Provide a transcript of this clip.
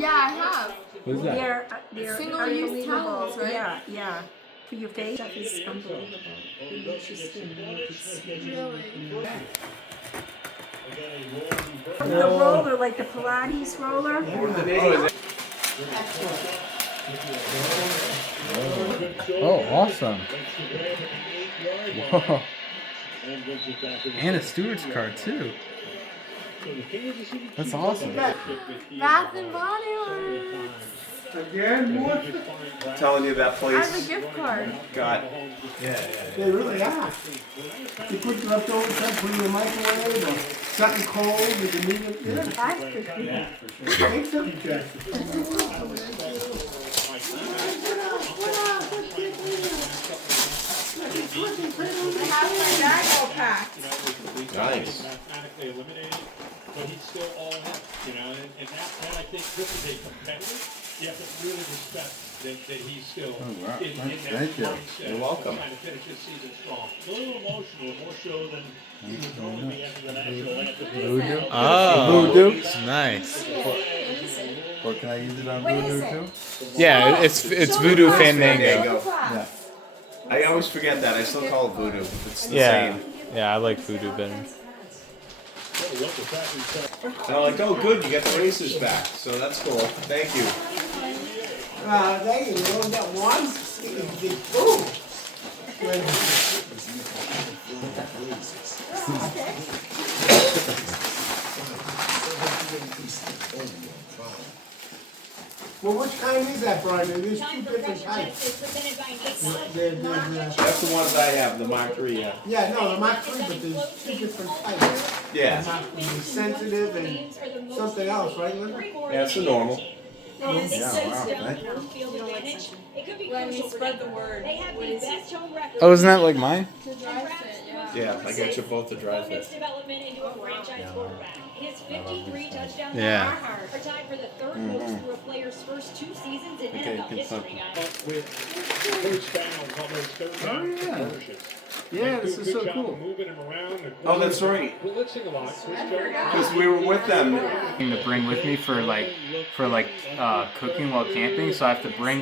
Yeah, I have. What is that? They're Single-use unbelievable. towels, right? Yeah. For your face, stuff is unbelievable. It makes your skin make it smooth. Really? The roller, like the Pilates roller. Oh, awesome. Whoa. And a Stewart's card, too. That's awesome. Bath and Body Works. Again? What? Telling you that I have place a gift card. got. They really are. You put leftovers, put in the microwave, or something cold, you can eat it. Yeah. Take something, Jeff. I have my bag all packed. Nice. Mathematically eliminated, but he's still all in, you know, and that I think this is a competitive. You have to really respect that he's still in that mindset. You're welcome. Trying to finish this season strong. A little emotional, more so than he would normally be after the national anthem. Oh, Voodoo? nice. Or can I use it on Voodoo too? Yeah, it's Voodoo Fandango. Yeah. I always forget that. I still call it voodoo. It's the Yeah, same. yeah, I like Voodoo better. And I'm like, oh, good, you got the racers back. So that's cool. Thank you. Thank you. You only got one? Ooh. Well, which kind is that, Brian? There's two different types. That's the ones I have, the Mark III, yeah. Yeah, no, the Mach 3, but there's two different types. Yeah. The sensitive and something else, right, Linda? Yeah, it's the normal. Yeah, wow, thank you. When we spread the word. What is it? Oh, isn't that like mine? To dry fit, yeah. Yeah, I got you both to drive it. Development into a franchise quarterback. His 53 touchdowns Yeah. are tied for the third most through a player's first 2 seasons in NFL history, guys. With Coach Styles on those third down conversions. Yeah, this is Good so job cool. moving him around. Oh, that's right. Blitzing a lot. Because we were with them. To bring with me for like cooking while camping, so I have to bring